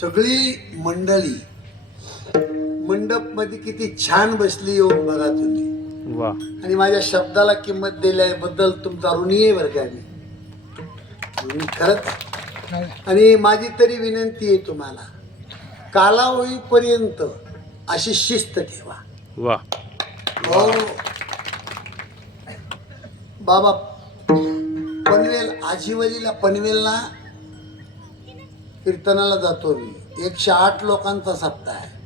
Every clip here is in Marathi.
सगळी मंडळी मंडप मध्ये किती छान बसली येऊन बघा तुम्ही. वा. आणि माझ्या शब्दाला किंमत दिल्याबद्दल तुमचा ऋणी आहे बरं का मी खरंच. आणि माझी तरी विनंती आहे तुम्हाला, कालावधीपर्यंत अशी शिस्त ठेवा. वा. हो बाबा, पनवेल आजीवलीला पनवेलला कीर्तनाला जातो मी. 108 लोकांचा सप्ताह आहे,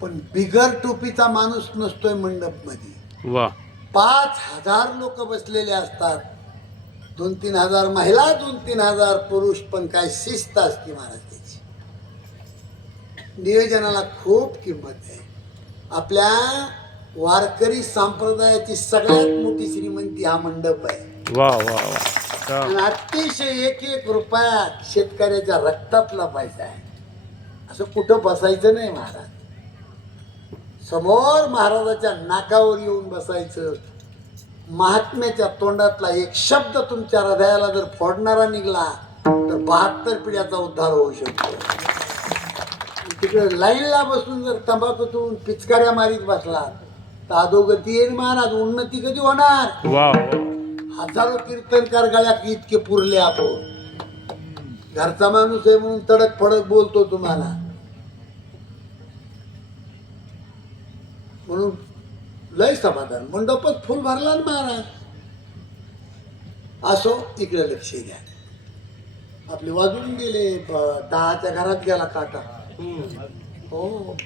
पण बिगर टोपीचा माणूस नसतोय मंडप मध्ये. वा. 5000 लोक बसलेले असतात, 2-3 हजार महिला, 2-3 हजार पुरुष. पण काय शिस्त असते महाराज त्याची. नियोजनाला खूप किंमत आहे. आपल्या वारकरी संप्रदायाची सगळ्यात मोठी श्रीमंती हा मंडप आहे. वा वा वा. आणि अतिशय 1-1 रुपया शेतकऱ्याच्या रक्तातला पैसा आहे. असं कुठं बसायचं नाही महाराज. समोर महाराजाच्या नाकावर येऊन बसायचं. महात्म्याच्या तोंडातला एक शब्द तुमच्या हृदयाला जर फोडणारा निघाला तर 72 पिढ्याचा उद्धार होऊ शकतो. तिकडे लाईनला बसून जर तंबाखूतून पिचकाऱ्या मारीत बसला तर अधोगती येईल महाराज. उन्नती कधी होणार? वा. हजारो कीर्तनकार गळ्या इतके पुरले. आपण घरचा माणूस आहे म्हणून तडक फडक बोलतो तुम्हाला. म्हणून लय समाधान. मंडपच फुल भरला ना महाराज. असो, इकडे लक्ष द्या. आपले वाजून गेले 10च्या घरात गेला काटा. हो